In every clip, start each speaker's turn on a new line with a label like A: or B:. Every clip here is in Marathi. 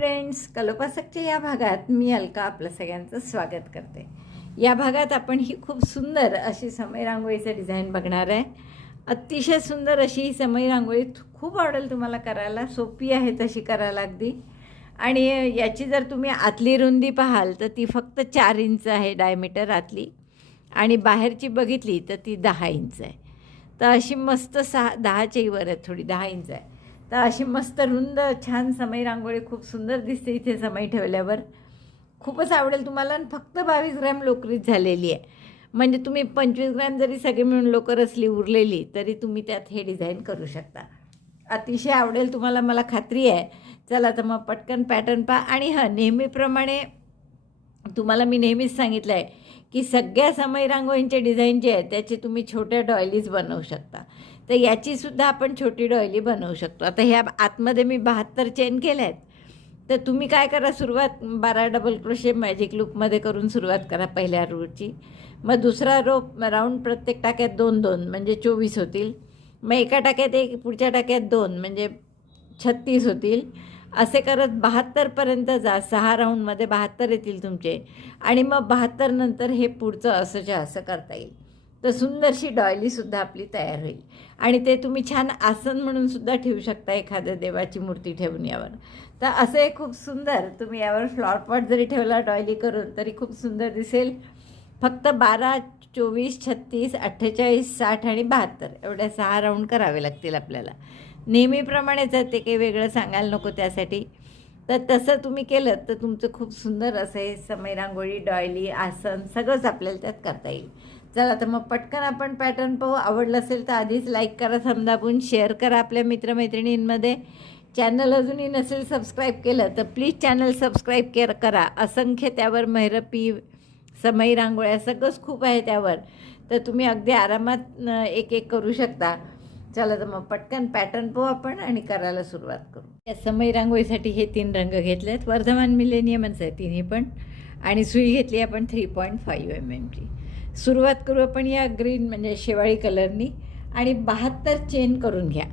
A: फ्रेंड्स कलोपासकच्या या भागात मी अलका आपलं सगळ्यांचं स्वागत करते. या भागात आपण ही खूप सुंदर अशी समय रांगोळीचं डिझाईन बघणार आहे. अतिशय सुंदर अशी ही समय रांगोळी खूप आवडेल तुम्हाला करायला. सोपी आहे तशी करायला अगदी. आणि याची जर तुम्ही आतली रुंदी पाहाल तर ती फक्त चार इंच आहे डायमीटर आतली. आणि बाहेरची बघितली तर ती दहा इंच आहे. तर अशी मस्त सहा दहाच्याही वर आहे थोडी दहा इंच आहे. तर अशी मस्त रुंद छान समय रांगोळी खूप सुंदर दिसते इथे समय ठेवल्यावर. खूपच आवडेल तुम्हाला आणि फक्त बावीस ग्रॅम लोकरीच झालेली आहे. म्हणजे तुम्ही पंचवीस ग्रॅम जरी सगळे मिळून लोकर असली उरलेली तरी तुम्ही त्यात हे डिझाईन करू शकता. अतिशय आवडेल तुम्हाला मला खात्री आहे. चला तर मग पटकन पॅटर्न पहा. आणि हां नेहमीप्रमाणे तुम्हाला मी नेहमीच सांगितलं आहे की सगळ्या समय रांगोळींचे डिझाईन जे आहे त्याचे तुम्ही छोट्या डॉयलीज बनवू शकता. तर याचीसुद्धा आपण छोटी डॉयली बनवू शकतो. आता ह्या आतमध्ये मी बहात्तर चेन केल्या आहेत तर तुम्ही काय करा सुरुवात बारा डबल क्रोशे मॅजिक लूपमध्ये करून सुरुवात करा पहिल्या रोची मग दुसरा रो राऊंड प्रत्येक टाक्यात दोन दोन म्हणजे चोवीस होतील. मग एका टाक्यात एक पुढच्या टाक्यात दोन म्हणजे छत्तीस होतील. असे करत बहात्तरपर्यंत जा. सहा राऊंडमध्ये बहात्तर येतील तुमचे. आणि मग बहात्तर नंतर हे पुढचं असंच्या असं करता येईल. तर सुंदरशी डॉयलीसुद्धा आपली तयार होईल. आणि ते तुम्ही छान आसन म्हणून सुद्धा ठेवू शकता एखाद्या देवाची मूर्ती ठेवून यावर. तर असे खूप सुंदर तुम्ही यावर फ्लॉरपॉट जरी ठेवला डॉयली करून तरी खूप सुंदर दिसेल. फक्त बारा चोवीस छत्तीस अठ्ठेचाळीस साठ आणि बहात्तर एवढ्या सहा राऊंड करावे लागतील आपल्याला. नेहमीप्रमाणेच ते काही वेगळं सांगायला नको त्यासाठी तर तसं तुम्ही केलं तर तुमचं खूप सुंदर असं हे समय रांगोळी डॉयली आसन सगळंच आपल्याला त्यात करता येईल. चला तर मग पटकन आपण पॅटर्न पाहू. आवडलं असेल तर आधीच लाईक करा समजापून शेअर करा आपल्या मित्रमैत्रिणींमध्ये. चॅनल अजूनही नसेल सबस्क्राईब केलं तर प्लीज चॅनल सबस्क्राईब के करा. असंख्य त्यावर मैरपी समई रांगोळ्या सगळंच खूप आहे त्यावर. तर तुम्ही अगदी आरामात एक एक करू शकता. चला तर मग पटकन पॅटर्न पाहू आपण आणि करायला सुरुवात करू. या समय रांगोळीसाठी हे तीन रंग घेतले आहेत वर्धमान मिलेनियमच आहे तिन्ही पण. आणि सुई घेतली आपण थ्री पॉईंट फाईव्ह एम एमची सुरुवात करू आपण या ग्रीन म्हणजे शेवाळी कलरनी आणि बहात्तर चेन करून घ्या.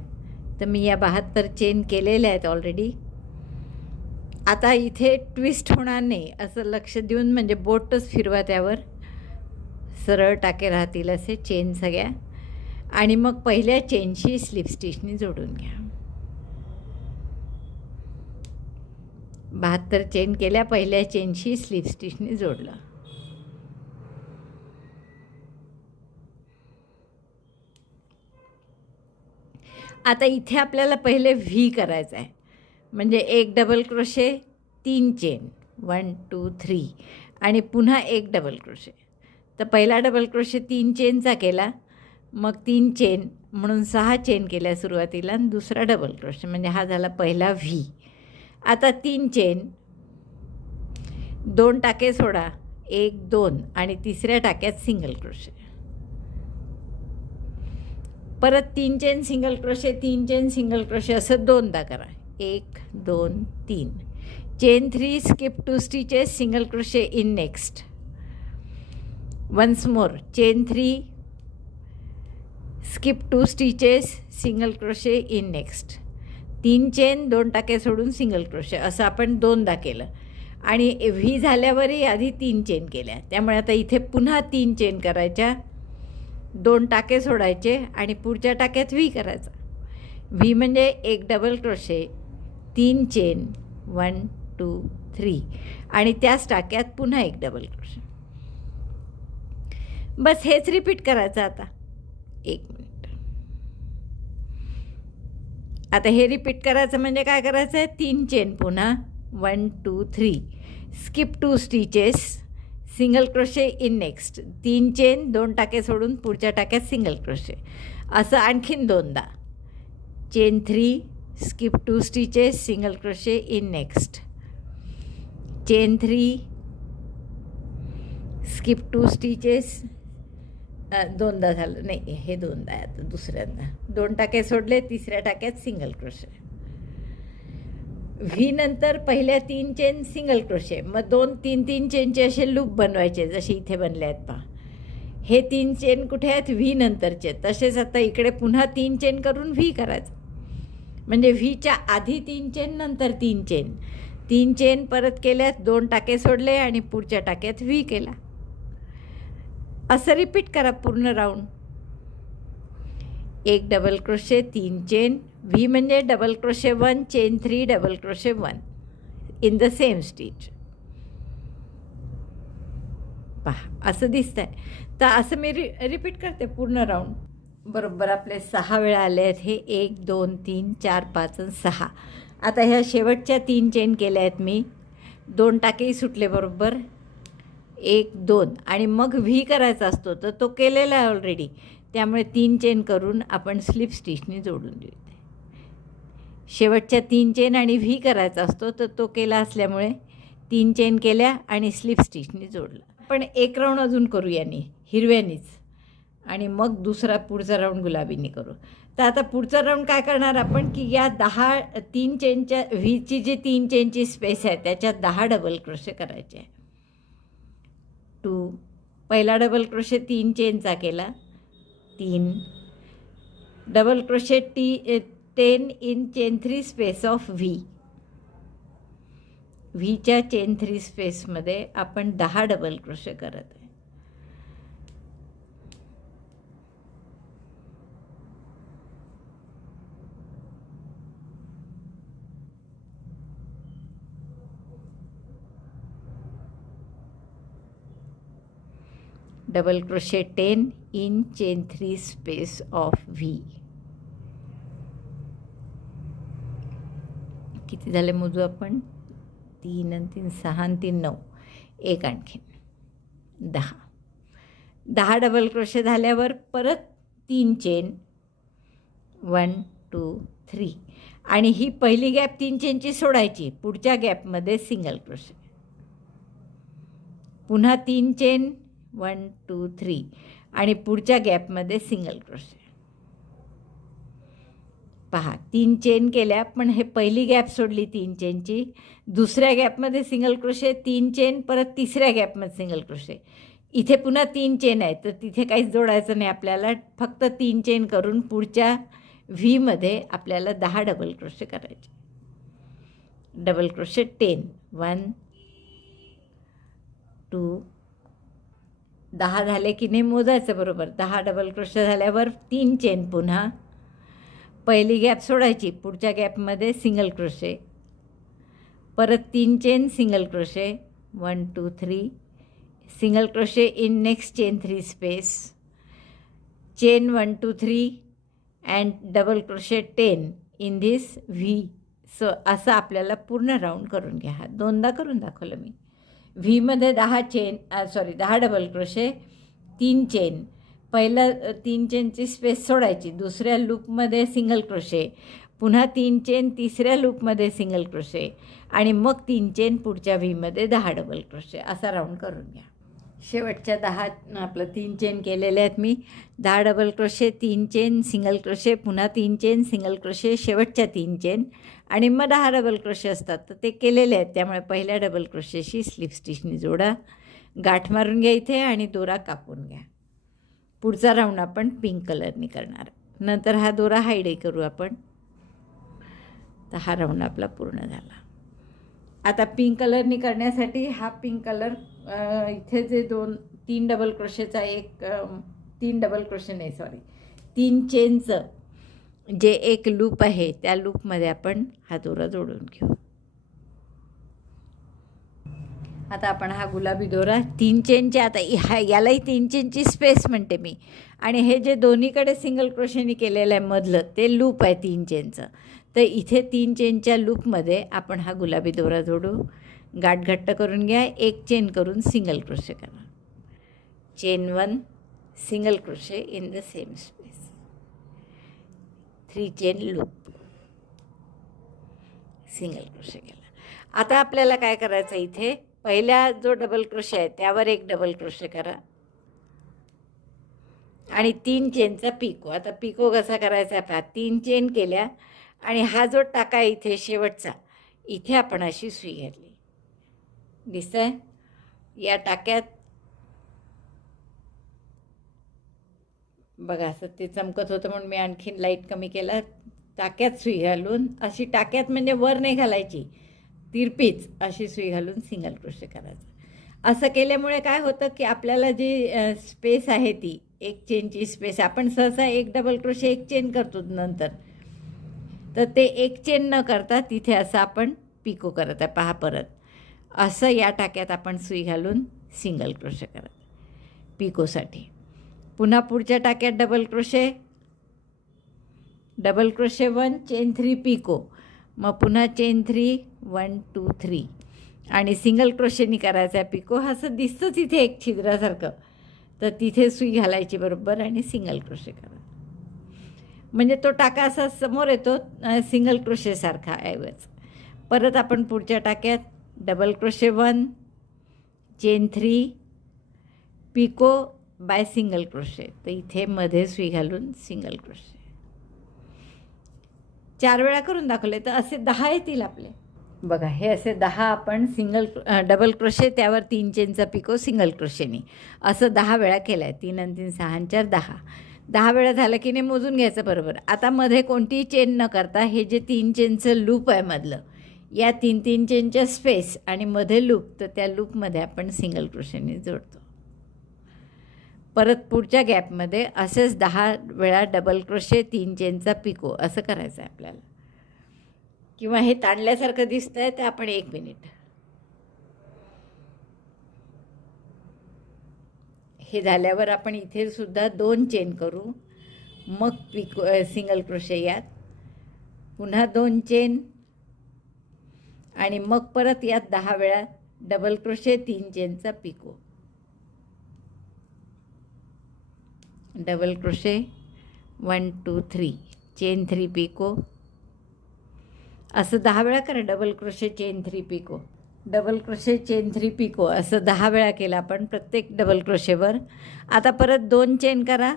A: तर मी या बहात्तर चेन केलेल्या आहेत ऑलरेडी आता इथे ट्विस्ट होणार नाही असं लक्ष देऊन म्हणजे बोटच फिरवा त्यावर. सरळ टाके राहतील असे चेन सगळ्या. आणि मग पहिल्या चेनशी स्लिप स्टिचनी जोडून घ्या. बहात्तर चेन केल्या पहिल्या चेनशी स्लिप स्टिचनी जोडलं. आता इथे आपल्याला पहिले व्ही करायचं आहे. म्हणजे एक डबल क्रोशे तीन चेन वन टू थ्री आणि पुन्हा एक डबल क्रोशे तर पहिला डबल क्रोशे तीन चेनचा केला. मग तीन चेन म्हणून सहा चेन केल्या सुरुवातीला आणि दुसरा डबल क्रोशे म्हणजे हा झाला पहिला व्ही आता तीन चेन दोन टाके सोडा. एक दोन. आणि तिसऱ्या टाक्यात सिंगल क्रोशे परत तीन चेन सिंगल क्रोशे तीन चेन सिंगल क्रोशे असं दोनदा करा. एक दोन तीन. Chain three skip two stitches single crochet in next once more chain three skip two stitches single crochet in next तीन चेन दोन टाके सोडून सिंगल क्रोशे असं आपण दोनदा केलं. आणि व्ही झाल्यावरही आधी तीन चेन केल्या. त्यामुळे आता इथे पुन्हा तीन चेन करायच्या. दोन टाके सोडायचे आणि पुढच्या टाक्यात व्ही करायचा. व्ही म्हणजे एक डबल क्रोशे तीन चेन वन टू थ्री आणि त्याच टाक्यात पुन्हा एक डबल क्रोशे बस हेच रिपीट करायचं आता. एक मिनिट आता हे रिपीट करायचं म्हणजे काय करायचं आहे तीन चेन पुन्हा one two three skip two stitches single crochet in next. तीन चेन दोन टाके सोडून पुढच्या टाक्यात सिंगल क्रोशे. असं आणखीन दोनदा. Chain three skip two stitches single crochet in next. Chain three skip two stitches. दोनदा झालं. नाही हे दोनदा आहे आता दुसऱ्यांदा. दोन टाके सोडले तिसऱ्या टाक्यात सिंगल क्रोशे. व्ही नंतर पहिल्या तीन चेन सिंगल क्रोशे मग दोन तीन तीन चेनचे असे लूप बनवायचे जसे इथे बनले आहेत पहा. हे तीन चेन कुठे आहेत? व्ही नंतरचे. तसेच आता इकडे पुन्हा तीन चेन करून व्ही करायचं. म्हणजे व्हीच्या आधी तीन चेन नंतर तीन चेन तीन चेन परत केल्यात दोन टाके सोडले आणि पुढच्या टाक्यात व्ही केला. असं रिपीट करा पूर्ण राऊंड एक डबल क्रोशे तीन चेन व्ही म्हणजे double crochet one chain three double crochet one in the same stitch पहा असं दिसतंय. तर असं मी रि रिपीट करते पूर्ण राऊंड बरोबर आपले सहा वेळा आले आहेत. हे एक दोन तीन चार पाच आणि सहा. आता ह्या शेवटच्या तीन चेन केल्या आहेत मी. दोन टाकेही सुटले बरोबर. एक दोन. आणि मग व्ही करायचा असतो. तर तो केलेला आहे ऑलरेडी त्यामुळे तीन चेन करून आपण स्लिप स्टिचने जोडून देऊ. शेवटच्या तीन चेन आणि व्ही करायचा असतो तर तो केला असल्यामुळे तीन चेन केल्या आणि स्लिप स्टिचने जोडला. पण एक राऊंड अजून करू यांनी हिरव्यानीच. आणि मग दुसरा पुढचा राऊंड गुलाबीनी करू. तर आता पुढचा राऊंड काय करणार आपण की या दहा तीन चेनच्या व्हीची जी तीन चेनची स्पेस आहे त्याच्यात दहा डबल क्रोशे करायचे. आहे टू पहिला डबल क्रोशे तीन चेनचा केला. तीन. Double crochet T ten in chain three space of V व्हीच्या चेन थ्री स्पेसमध्ये आपण दहा डबल क्रोशे करत आहे. Double crochet ten in chain three space of V किती झाले मोजू आपण? तीन आणि तीन सहा आणि तीन नऊ. एक आणखीन. दहा. दहा डबल क्रोशे झाल्यावर परत तीन चेन वन टू थ्री आणि ही पहिली गॅप तीन चेनची सोडायची. पुढच्या गॅपमध्ये सिंगल क्रोशे पुन्हा तीन चेन वन टू थ्री आणि पुढच्या गॅपमध्ये सिंगल क्रोशे पहा तीन चेन केल्या पण हे पहिली गॅप सोडली तीन चेनची दुसऱ्या गॅपमध्ये सिंगल क्रोशे तीन चेन परत तिसऱ्या गॅपमध्ये सिंगल क्रोशे इथे पुन्हा तीन चेन आहे तर तिथे काहीच जोडायचं नाही आपल्याला. फक्त तीन चेन करून पुढच्या व्हीमध्ये आपल्याला दहा डबल क्रोशे करायचे. Double crochet ten one two दहा झाले की नाही मोजायचं बरोबर. दहा डबल क्रोशे झाल्यावर तीन चेन पुन्हा पहिली गॅप सोडायची पुढच्या गॅपमध्ये सिंगल क्रोशे. परत तीन chain single crochet. One two three. Single crochet in next chain three space. Chain one two three. And double crochet ten in this V so असं आपल्याला पूर्ण राऊंड करून घ्या. दोनदा करून दाखवलं मी. व्हीमध्ये दहा चेन सॉरी दहा डबल क्रोशे तीन चेन. पहिला तीन चेनची स्पेस सोडायची. दुसऱ्या लूपमध्ये सिंगल क्रोशे पुन्हा तीन चेन तिसऱ्या लूपमध्ये सिंगल क्रोशे आणि मग तीन चेन पुढच्या व्हीमध्ये दहा डबल क्रोशे असा राऊंड करून घ्या. शेवटच्या दहा आपलं तीन चेन केलेले आहेत मी. दहा डबल क्रोशे तीन चेन सिंगल क्रोशे पुन्हा तीन चेन सिंगल क्रोशे शेवटच्या तीन चेन आणि मग दहा डबल क्रोशे असतात. तर ते केलेले आहेत. त्यामुळे पहिल्या डबल क्रोशेशी स्लिप स्टिचनी जोडा. गाठ मारून घ्या इथे आणि दोरा कापून घ्या. पुढचा राऊंड आपण पिंक कलरनी करणार. नंतर हा दोरा हायडे करू आपण. तर हा राऊंड आपला पूर्ण झाला. आता पिंक कलरनी करण्यासाठी हा पिंक कलर इथे जे दोन तीन डबल क्रोशेचा एक तीन डबल क्रोशे नाही सॉरी तीन चेनचं जे एक लूप आहे त्या लूपमध्ये आपण हा दोरा जोडून घेऊ. आता आपण हा गुलाबी दोरा तीन चेनचे आता ह्या हा यालाही तीन चेनची स्पेस म्हणते मी. आणि हे जे दोन्हीकडे सिंगल क्रोशेनी केलेलं आहे मधलं ते लूप आहे तीन चेनचं. तर इथे तीन चेनच्या लूपमध्ये आपण हा गुलाबी दोरा जोडू. गाठ घट्ट करून घ्या एक चेन करून सिंगल क्रोशे करा. Chain one single crochet in the same space three chain loop single crochet केला. आता आपल्याला काय करायचं इथे? पहिल्या जो डबल क्रोशे आहे त्यावर एक डबल क्रोशे करा. आणि तीन चेनचा पिको. आता पिको कसा करायचा पहा तीन चेन केल्या आणि हा जो टाका आहे इथे शेवटचा इथे आपण अशी सुई घातली. दिसतंय? या टाक्यात बघा असं ते चमकत होतं म्हणून मी आणखीन लाइट कमी केला. टाक्यात सुई घालून अशी टाक्यात म्हणजे वर नाही घालायची तिरपीच अशी सुई घालून सिंगल क्रोशे करायचं. असं केल्यामुळे काय होतं की आपल्याला जी स्पेस आहे ती एक चेनची स्पेस आपण सहसा एक डबल क्रोशे एक चेन करतो नंतर. तर ते एक चेन न करता तिथे असं आपण पिको करत आहे पहा परत. असं या टाक्यात आपण सुई घालून सिंगल क्रोशे करत पिकोसाठी. पुन्हा पुढच्या टाक्यात double crochet double crochet one chain three picot. मग पुन्हा chain three one two three. आणि सिंगल क्रोशेनी करायचा आहे पिको असं दिसतं तिथे एक छिद्रासारखं. तर तिथे सुई घालायची बरोबर आणि सिंगल क्रोशे करा. म्हणजे तो टाका असा समोर येतो सिंगल क्रोशेसारखा ऐवज. परत आपण पुढच्या टाक्यात double crochet one chain three picot by single crochet तर इथे मध्ये सुई घालून सिंगल क्रोशे चार वेळा करून दाखवले तर असे दहा येतील आपले. बघा हे असे दहा आपण सिंगल डबल क्रोशे त्यावर तीन चेनचा पिको सिंगल क्रोशेनी असं दहा वेळा केलं आहे तीन आणि तीन सहा आणि चार दहा. दहा वेळा झालं की नाही मोजून घ्यायचं बरोबर. आता मध्ये कोणतीही चेन न करता हे जे तीन चेनचं लूप आहे मधलं या तीन तीन चेनच्या स्पेस आणि मध्ये लूप तर त्या लूपमध्ये आपण सिंगल क्रोशेने जोडतो. परत पुढच्या गॅपमध्ये असेच दहा वेळा डबल क्रोशे तीन चेनचा पिको असं करायचं आहे आपल्याला. किंवा हे ताणल्यासारखं दिसतं आहे तर आपण एक मिनिट. हे झाल्यावर आपण इथे सुद्धा दोन चेन करू. मग पिको सिंगल क्रोशे यात. पुन्हा दोन चेन. आणि मग परत यात दहा वेळा डबल क्रोशे तीन चेनचा picot. Double crochet one two three. Chain three picot. असं दहा वेळा करा double crochet chain three picot double crochet chain three picot असं दहा वेळा केलं आपण प्रत्येक डबल क्रोशेवर आता परत दोन चेन करा.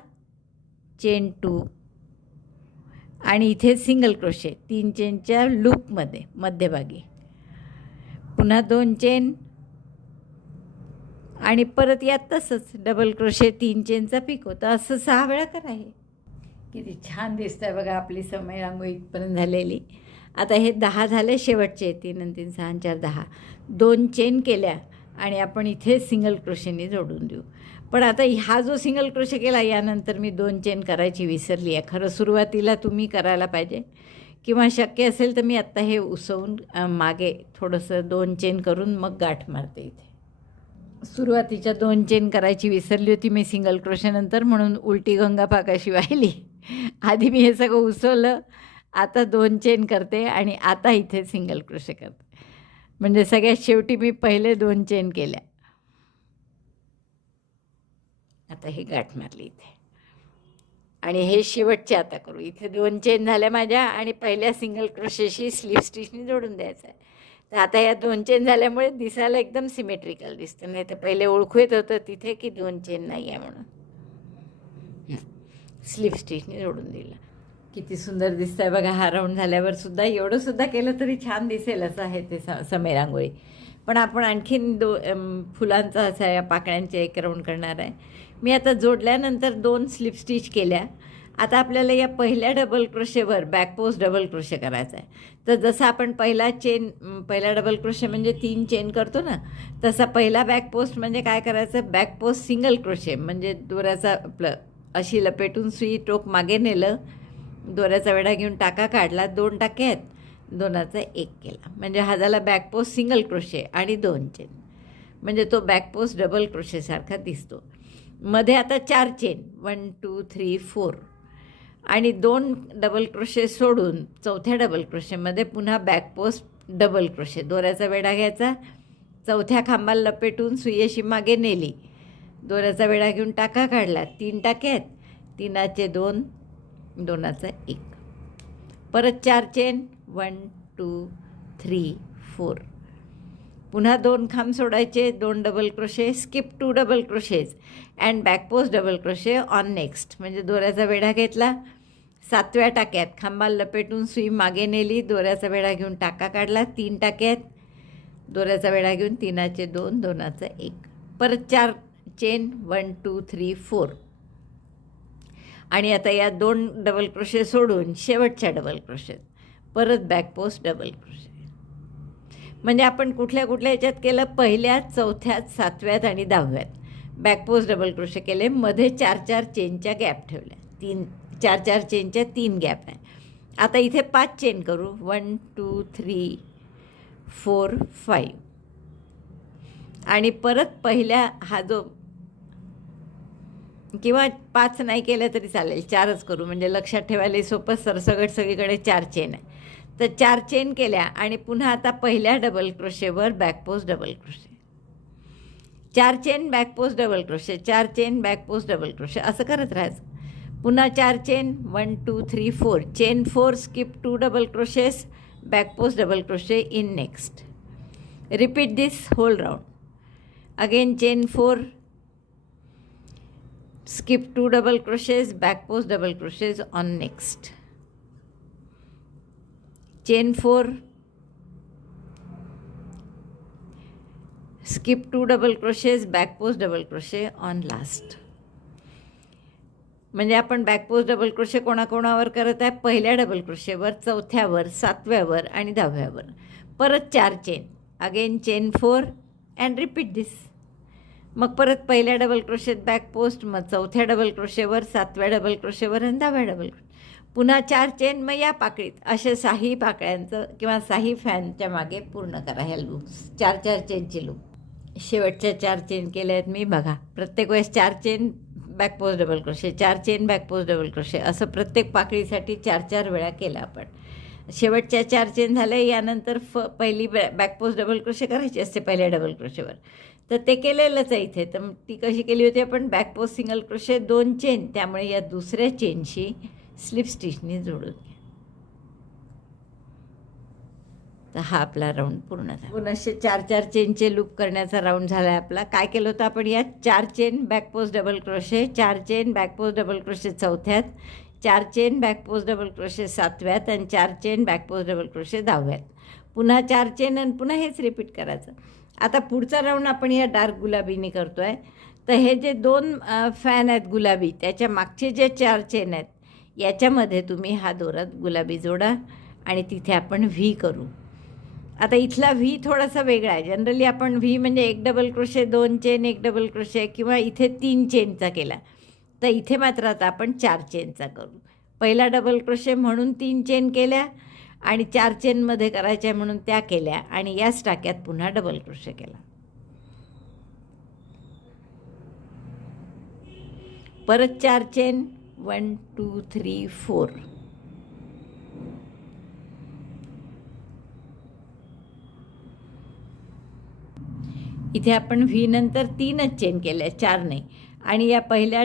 A: चेन टू आणि इथे सिंगल क्रोशे तीन चेनच्या लूपमध्ये मध्यभागी. पुन्हा दोन चेन आणि परत यात तसंच डबल क्रोशे तीन चेनचा पिको तर असं सहा वेळा करा हे. किती छान दिसतं आहे बघा आपली समय रांगोळी इथपर्यंत झालेली. आता हे दहा झाले शेवटचे तीन आणि तीन सहा चार दहा. दोन चेन केल्या आणि आपण इथे सिंगल क्रोशेने जोडून देऊ. पण आता हा जो सिंगल क्रोशे केला यानंतर मी दोन चेन करायची विसरली आहे. खरं सुरुवातीला तुम्ही करायला पाहिजे. किंवा शक्य असेल तर मी आत्ता हे उसवून मागे थोडंसं दोन चेन करून मग गाठ मारते इथे. सुरुवातीच्या दोन चेन करायची विसरली होती मी सिंगल क्रोशेनंतर म्हणून उलटी गंगा पाकाशी वाहिली. आधी मी हे सगळं उसवलं. आता दोन चेन करते आणि आता इथे सिंगल क्रोशे करते. म्हणजे सगळ्यात शेवटी मी पहिले दोन चेन केल्या. आता ही गाठ मारली इथे. आणि हे शेवटचे आता करू. इथे दोन चेन झाल्या माझ्या आणि पहिल्या सिंगल क्रोशेशी स्लीप स्टिचनी जोडून द्यायचं आहे. तर आता या दोन चेन झाल्यामुळे दिसायला एकदम सिमेट्रिकल दिसतं. नाही तर पहिले ओळखू येत होतं तिथे की दोन चेन नाही आहे म्हणून स्लीप स्टिचनी जोडून दिलं. किती सुंदर दिसतंय आहे बघा हा राऊंड झाल्यावर सुद्धा एवढं सुद्धा केलं तरी छान दिसेल असं आहे ते स समय रांगोळी पण आपण आणखीन दो फुलांचा असा या पाकळ्यांचे एक राऊंड करणार आहे. मी आता जोडल्यानंतर दोन स्लिप स्टिच केल्या. आता आपल्याला या पहिल्या डबल क्रोशेवर बॅक पोस्ट डबल क्रोशे करायचा आहे. तर जसं आपण पहिला चेन पहिला डबल क्रोशे म्हणजे तीन चेन करतो ना तसा पहिला बॅक पोस्ट म्हणजे काय करायचं? बॅक पोस्ट सिंगल क्रोशे म्हणजे दोऱ्याचा आपलं अशी लपेटून सुई टोक मागे नेलं दोऱ्याचा वेढा घेऊन टाका काढला दोन टाके आहेत. दोनाचा एक केला. म्हणजे हा झाला बॅकपोस्ट सिंगल क्रोशे आणि दोन चेन म्हणजे तो बॅकपोस्ट डबल क्रोशेसारखा दिसतो. मध्ये आता चार chain one two three four आणि दोन डबल क्रोशे सोडून चौथ्या डबल क्रोशेमध्ये पुन्हा बॅकपोस्ट डबल क्रोशे दोऱ्याचा वेढा घ्यायचा. चौथ्या खांबाला लपेटून सुयेशी मागे नेली. दोऱ्याचा वेढा घेऊन टाका काढला. तीन टाके आहेत. तीनाचे दोन दोनाचा एक. परत चार chain. One two three four पुन्हा दोन खांब सोडायचे दोन double crochet skip two double crochets and back post double crochet on next म्हणजे दोऱ्याचा वेढा घेतला. सातव्या टाक्यात खांबाला लपेटून सुई मागे नेली. दोऱ्याचा वेढा घेऊन टाका काढला तीन टाक्यात. दोऱ्याचा वेढा घेऊन तीनाचे दोन दोनाचा एक. परत चार chain. One two three four आणि आता या दोन डबल क्रोशे सोडून शेवटच्या डबल क्रोशेत परत बॅक पोस्ट डबल क्रोशे म्हणजे आपण कुठल्या कुठल्या याच्यात केलं? पहिल्यात चौथ्यात सातव्यात आणि दहाव्यात. बॅकपोस्ट डबल क्रोशे केले. मध्ये चार चार चेनच्या गॅप ठेवल्या. तीन चार चार चेनच्या तीन गॅप आहे. आता इथे पाच चेन करू. One two three four five आणि परत पहिल्या हा जो किंवा पाच नाही केलं तरी चालेल चारच करू. म्हणजे लक्षात ठेवायला सोपं सरसगट सगळीकडे चार चेन आहे. तर चार चेन केल्या आणि पुन्हा आता पहिल्या डबल क्रोशेवर बॅकपोस्ट डबल क्रोशे चार chain back post double crochet चार chain back post double crochet असं करत राहायचं. पुन्हा चार chain one two three four chain four skip two double crochets back post double crochet in next repeat this whole round again chain four skip two double crochets back post double crochets on next chain 4 skip two double crochets back post double crochet on last म्हणजे आपण बॅक पोस्ट डबल क्रोशे कोणाकोणावर करत आहे पहिल्या डबल क्रोशेवर चौथ्यावर सातव्यावर आणि दहाव्यावर परत चार chain again chain four and repeat this मग परत पहिल्या डबल क्रोशेत बॅक पोस्ट मग चौथ्या डबल क्रोशेवर सातव्या डबल क्रोशेवर आणि दहाव्या डबल पुन्हा चार चेन मग या पाकळीत. असे साही पाकळ्यांचं किंवा साही फॅनच्या मागे पूर्ण करा ह्या लूप्स चार चार चेनचे लूप शेवटच्या चार चेन केल्या आहेत मी. बघा प्रत्येक वेळेस चार chain back post double crochet चार chain back post double crochet असं प्रत्येक पाकळीसाठी चार चार वेळा केलं आपण. शेवटच्या चार चेन झाल्या यानंतर फ पहिली बॅ बॅकपोस्ट डबल क्रोशे करायची असते पहिल्या डबल क्रोशेवर तर ते केलेलंच आहे इथे. तर ती कशी केली होती आपण? बॅकपोस्ट सिंगल क्रोशे दोन चेन त्यामुळे या दुसऱ्या चेनशी स्लिप स्टिचनी जोडून घ्या. तर हा आपला राऊंड पूर्ण झाला. पुनश्य चार चार चेनचे लूप करण्याचा राऊंड झाला आहे आपला. काय केलं होतं आपण? या चार chain back post double crochet चार chain back post double crochet चौथ्यात चार chain back post double crochet सातव्यात आणि चार chain back post double crochet दहाव्यात. पुन्हा चार चेन आणि पुन्हा हेच रिपीट करायचं. आता पुढचा राऊंड आपण या डार्क गुलाबीने करतो आहे तर हे जे दोन फॅन आहेत गुलाबी त्याच्या मागचे जे चार चेन आहेत याच्यामध्ये तुम्ही हा दोरात गुलाबी जोडा आणि तिथे आपण व्ही करू. आता इथला व्ही थोडासा वेगळा आहे. जनरली आपण व्ही म्हणजे एक डबल क्रोशे दोन चेन एक डबल क्रोशे किंवा इथे तीन चेनचा केला. तर इथे मात्र आता आपण चार चेनचा करू. पहिला डबल क्रोशे म्हणून तीन चेन केल्या आणि चार चेनमध्ये करायच्या म्हणून त्या केल्या आणि याच टाक्यात पुन्हा डबल क्रोशे केला. परत चार chain. One two three four इथे आपण व्ही नंतर तीनच चेन केल्या चार नाही. आणि या पहिल्या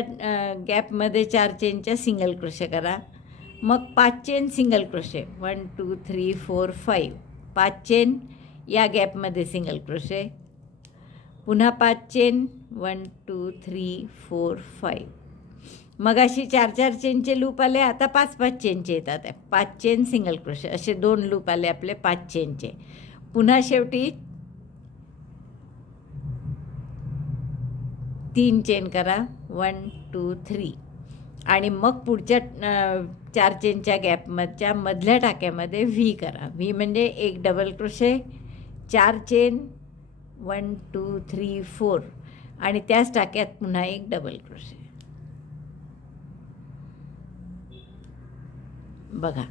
A: गॅपमध्ये चार चेनच्या सिंगल क्रोशे करा. मग पाच chain single crochet one two three four five पाच चेन या गॅपमध्ये सिंगल क्रोशे पुन्हा पाच chain one two three four five मग अशी चार चार चेनचे लूप आले. आता पाच पाच चेनचे येतात. आहे पाच चेन सिंगल क्रोशे असे दोन लूप आले आपले पाच चेनचे पुन्हा शेवटी तीन चेन करा. वन टू थ्री आणि मग पुढच्या चार चेनच्या गॅपमधच्या मधल्या टाक्यामध्ये व्ही करा. व्ही म्हणजे एक double crochet chain one two three four four आणि त्याच टाक्यात पुन्हा एक डबल क्रोशे बघा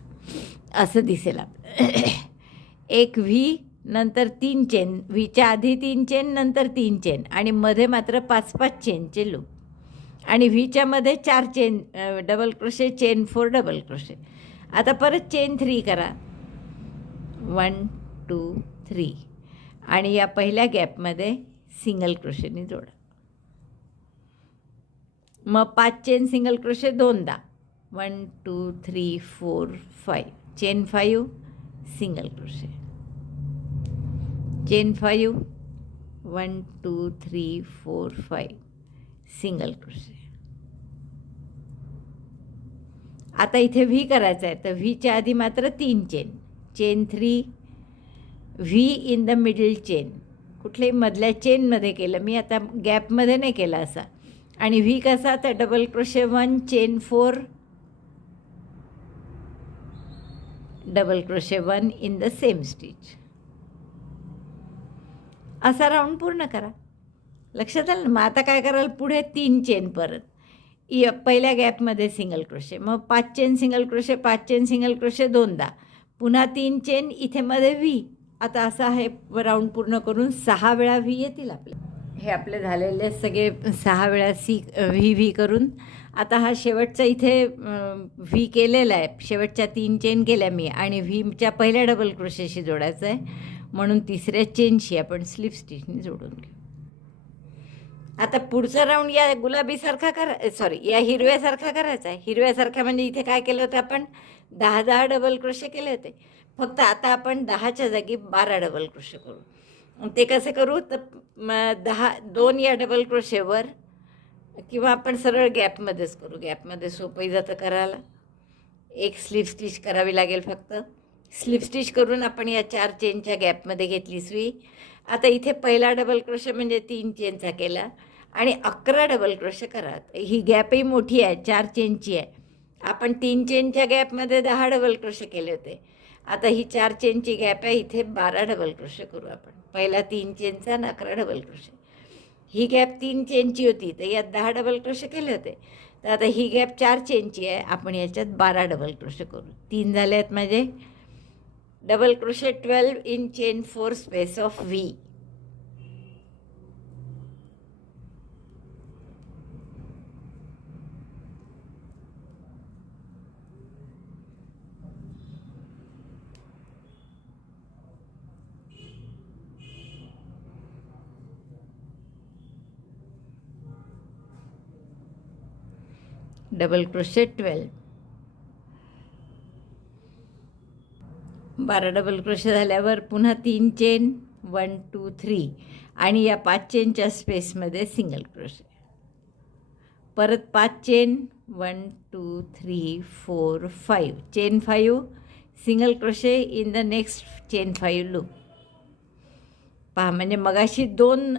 A: असं दिसेल आपलं एक व्ही नंतर तीन चेन. व्हीच्या आधी तीन चेन नंतर तीन चेन. आणि मध्ये मात्र पाच पाच चेनचे लूप आणि व्हीच्यामध्ये four chain double crochet chain four double crochet आता परत चेन थ्री करा. वन टू थ्री आणि या पहिल्या गॅपमध्ये सिंगल क्रोशेने जोडा. मग पाच चेन सिंगल क्रोशे दोनदा. One two three four five chain five single crochet chain five one two three four five single crochet आता इथे व्ही करायचं आहे. तर व्हीच्या आधी मात्र तीन chain chain three V in the middle chain कुठल्याही मधल्या चेनमध्ये केलं? मी आता गॅपमध्ये नाही केलं असा. आणि व्ही कसा? तर double crochet one chain four double crochet one in the same stitch असा राऊंड पूर्ण करा. लक्षात आलं? ना मग आता काय कराल? पुढे तीन चेन परत. इ पहिल्या गॅपमध्ये सिंगल क्रोशे मग पाच चेन सिंगल क्रोशे पाच चेन सिंगल क्रोशे दोनदा. पुन्हा तीन चेन इथे मध्ये व्ही आता असं आहे राऊंड पूर्ण करून सहा वेळा व्ही येतील आपले हे आपले झालेले सगळे सहा वेळा सी व्ही व्ही करून. आता हा शेवटचा इथे व्ही केलेला आहे. शेवटच्या तीन चेन केल्या मी. आणि व्हीच्या पहिल्या डबल क्रोशेशी जोडायचं आहे. म्हणून तिसऱ्या चेनशी आपण स्लिप स्टिचने जोडून घेऊ. आता पुढचा राऊंड या गुलाबीसारखा करा सॉरी या हिरव्यासारखा करायचा आहे. हिरव्यासारखा म्हणजे इथे काय केलं होतं आपण? दहा दहा डबल क्रोशे केले होते. फक्त आता आपण दहाच्या जागी बारा डबल क्रोशे करू. ते कसे करू? तर दहा दोन या डबल क्रोशेवर किंवा आपण सरळ गॅपमध्येच करू. गॅपमध्ये सोपंही जातं करायला. एक स्लिप स्टिच करावी लागेल फक्त. स्लिप स्टिच करून आपण या चार चेनच्या गॅपमध्ये घेतली सुई. आता इथे पहिला डबल क्रोश म्हणजे तीन चेनचा केला. आणि अकरा डबल क्रोश करा. ही गॅपही मोठी आहे चार चेनची आहे. आपण तीन चेनच्या गॅपमध्ये दहा डबल क्रोश केले होते. आता ही चार चेनची गॅप आहे इथे बारा डबल क्रोश करू आपण. पहिला तीन चेनचा आणि अकरा डबल क्रोश ही गॅप तीन चेनची होती तर यात दहा डबल क्रोश केले होते. तर आता ही गॅप चार चेनची आहे आपण याच्यात बारा डबल क्रोश करू. तीन झाले आहेत माझे double crochet 12 in chain 4 space of V. double crochet 12 बारा डबल क्रोशे झाल्यावर पुन्हा तीन चेन वन टू थ्री आणि या पाच चेनच्या स्पेसमध्ये सिंगल क्रोशे परत पाच chain one two three four five chain five single crochet in the next chain five loop पहा म्हणजे मगाशी दोन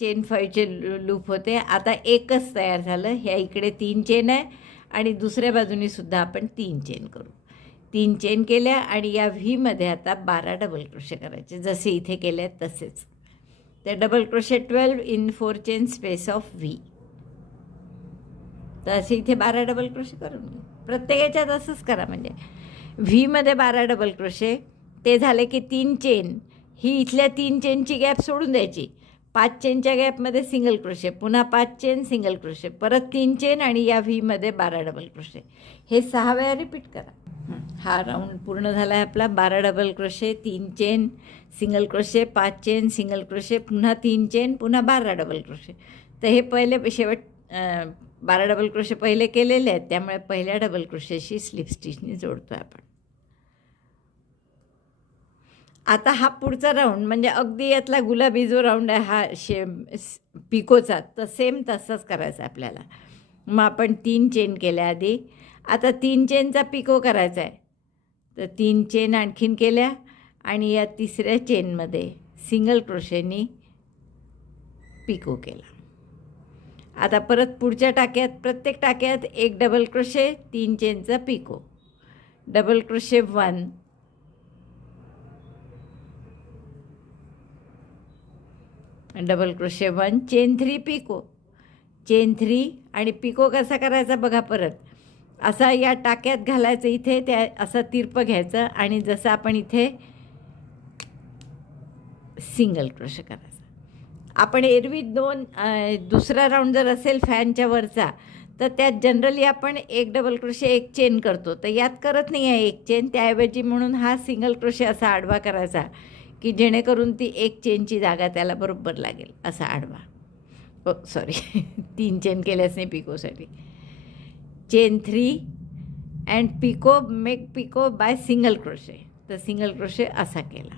A: चेन फाईव्हचे लूप होते. आता एकच तयार झालं. ह्या इकडे तीन चेन आहे आणि दुसऱ्या बाजूनीसुद्धा आपण तीन चेन करू. तीन चेन केल्या आणि या व्हीमध्ये आता बारा डबल क्रोशे करायचे. जसे इथे केले आहेत तसेच. तर double crochet twelve in four chain space of V तर असे इथे बारा डबल क्रोशे करून घे प्रत्येकाच्यात असंच करा म्हणजे. व्हीमध्ये बारा डबल क्रोशे ते झाले की तीन चेन ही इथल्या तीन चेनची गॅप सोडून द्यायची. पाच चेनच्या गॅपमध्ये सिंगल क्रोशे पुन्हा पाच चेन सिंगल क्रोशे परत तीन चेन आणि या व्हीमध्ये बारा डबल क्रोशे हे सहा वेळा रिपीट करा. हा राऊंड पूर्ण झाला आहे आपला. बारा डबल क्रोशे तीन चेन सिंगल क्रोशे पाच चेन सिंगल क्रोशे पुन्हा तीन चेन पुन्हा बारा डबल क्रोशे तर हे पहिले शेवट बारा डबल क्रोशे पहिले केलेले आहेत. त्यामुळे पहिल्या डबल क्रोशेशी स्लिप स्टिचनी जोडतो आहे आपण. आता हा पुढचा राऊंड म्हणजे अगदी यातला गुलाबी जो राऊंड आहे हा शे पिकोचा तर सेम तसाच करायचा आपल्याला. मग आपण तीन चेन केल्या आधी. आता तीन चेनचा पिको करायचा आहे. तर तीन चेन आणखीन केल्या आणि या तिसऱ्या चेनमध्ये सिंगल क्रोशेनी पिको केला. आता परत पुढच्या टाक्यात प्रत्येक टाक्यात एक डबल क्रोशे तीन चेनचा picot. Double crochet one. Double crochet one chain three picot. Chain three आणि पिको कसा करायचा बघा परत. असा या टाक्यात घालायचं इथे त्या असा तिरपं घ्यायचं आणि जसं आपण इथे सिंगल क्रश करायचा. आपण एरवी दोन दुसरा राऊंड जर असेल फॅनच्या वरचा तर त्यात जनरली आपण एक डबल क्रोशे एक चेन करतो. तर यात करत नाही आहे एक चेन त्याऐवजी म्हणून हा सिंगल क्रोशे असा आडवा करायचा की जेणेकरून ती एक चेनची जागा त्याला बरोबर लागेल असा आडवा. हो, ओ सॉरी तीन चेन केल्यास नाही पिकोसाठी chain three and picot make picot by single crochet तर सिंगल क्रोशे असा केला.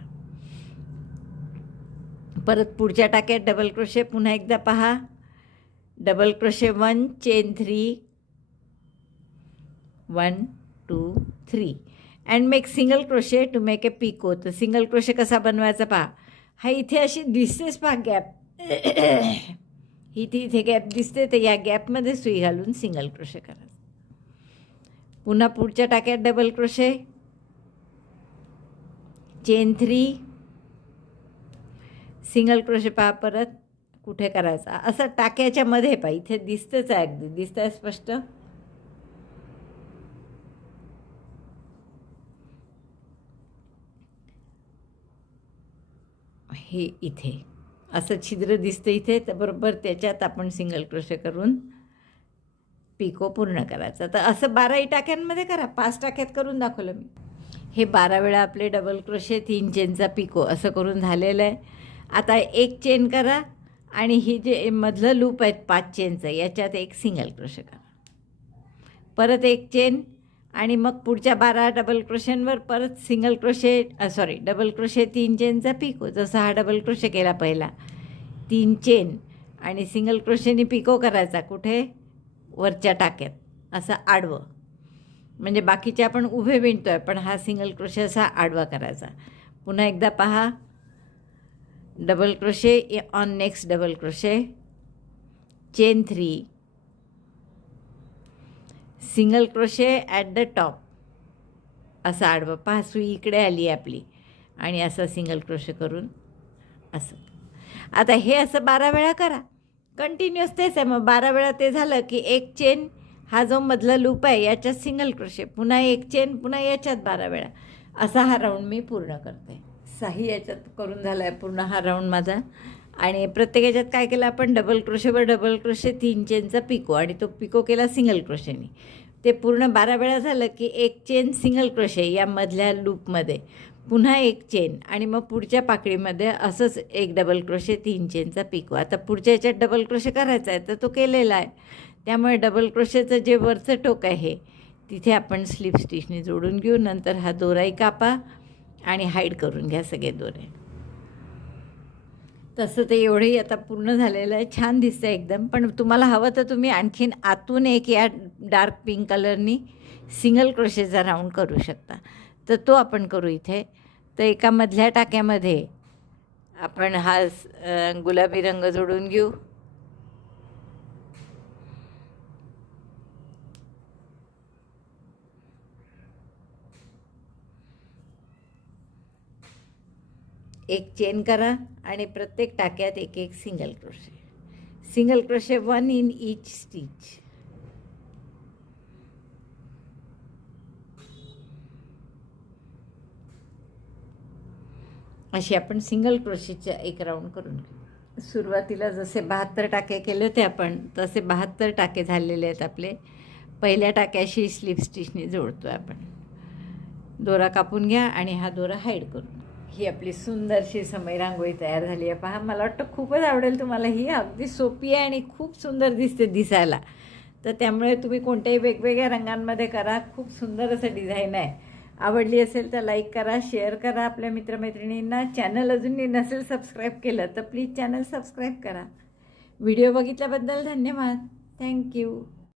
A: परत पुढच्या टाक्यात डबल क्रोशे पुन्हा एकदा पहा. Double crochet one chain three one two three and make single crochet to make a picot तर सिंगल क्रोशे कसा बनवायचा पहा. हा इथे अशी दिसतेच पहा गॅप ही ती इथे गॅप दिसते तर या गॅपमध्ये सुई घालून सिंगल क्रोशे करायचं पुन्हा पुढच्या टाक्यात double crochet chain three single crochet पहा परत. कुठे करायचा? असं टाक्याच्या मध्ये पहा. इथे दिसतंच आहे अगदी. दिसतंय स्पष्ट? हे इथे. असं छिद्र दिसतं इथे. तर बरोबर त्याच्यात आपण सिंगल क्रोशे करून पिको पूर्ण करायचा. तर असं बाराही टाक्यांमध्ये करा. पाच टाक्यात करून दाखवलं मी. हे बारा वेळा आपले डबल क्रोशे तीन चेनचा पिको असं करून झालेलं आहे. आता एक चेन करा आणि ही जे मधलं लूप आहेत पाच चेनचं याच्यात एक सिंगल क्रोशे करा. परत एक चेन आणि मग पुढच्या बारा डबल क्रोशेंवर परत single crochet sorry double crochet तीन चेनचा पिको. जसा हा डबल क्रोशे केला पहिला. तीन चेन आणि सिंगल क्रोशेनी पिको करायचा कुठे? वरच्या टाक्यात असं आडवं. म्हणजे बाकीचे आपण उभे विणतो आहे पण हा सिंगल क्रोशे असा आडवा करायचा. पुन्हा एकदा पहा. Double crochet on next double crochet chain three single crochet at the top असं आडवं. पहा सुई इकडे आली आहे आपली. आणि असं सिंगल क्रोशे करून असं. आता हे असं बारा वेळा करा. कंटिन्युअस तेच आहे. मग बारा वेळा ते झालं की एक चेन हा जो मधला लूप आहे याच्यात सिंगल क्रोशे पुन्हा एक चेन पुन्हा याच्यात बारा वेळा. असा हा राऊंड मी पूर्ण करते. साही याच्यात करून झाला आहे पूर्ण हा राऊंड माझा. आणि प्रत्येक याच्यात काय केलं आपण? डबल क्रोशेवर डबल क्रोशे तीन चेनचा पिको. आणि तो पिको केला सिंगल क्रोशेनी ते पूर्ण बारा वेळा झालं की एक चेन सिंगल क्रोशे या मधल्या लूपमध्ये पुन्हा एक चेन आणि मग पुढच्या पाकळीमध्ये असंच एक डबल क्रोशे तीन चेनचा पिकू आता पुढच्या याच्यात डबल क्रोशे करायचा आहे तर तो केलेला आहे. त्यामुळे डबल क्रोशेचं जे वरचं टोक आहे तिथे आपण स्लिप स्टिचने जोडून घेऊ. नंतर हा दोराही कापा आणि हाईड करून घ्या सगळे दोरे. तसं ते एवढंही आता पूर्ण झालेलं आहे. छान दिसतं एकदम. पण तुम्हाला हवं तर तुम्ही आणखीन आतून एक या डार्क पिंक कलरनी सिंगल क्रोशेचा राऊंड करू शकता. तर तो आपण करू इथे. तर एका मधल्या टाक्यामध्ये आपण हा गुलाबी रंग जोडून घेऊ. एक चेन करा आणि प्रत्येक टाक्यात एक एक single crochet single crochet one in each stitch अशी आपण सिंगल क्रोशीच्या एक राऊंड करून घेऊ. सुरुवातीला जसे बहात्तर टाके केले होते आपण तसे बहात्तर टाके झालेले आहेत आपले. पहिल्या टाक्याशी स्लिप स्टिचने जोडतो आहे आपण. दोरा कापून घ्या आणि हा दोरा हाईड करून. ही आपली सुंदरशी समय रांगोळी तयार झाली आहे. पहा मला वाटतं खूपच आवडेल तुम्हाला. ही अगदी सोपी आहे आणि खूप सुंदर दिसते दिसायला. तर त्यामुळे तुम्ही कोणत्याही वेगवेगळ्या रंगांमध्ये करा. खूप सुंदर असं डिझाईन आहे. आवडली असेल तर लाईक करा शेअर करा आपल्या मित्रमैत्रिणींना. चॅनल अजूनही नसेल सबस्क्राईब केलं तर प्लीज चॅनल सबस्क्राईब करा. व्हिडिओ बघितल्याबद्दल धन्यवाद. Thank you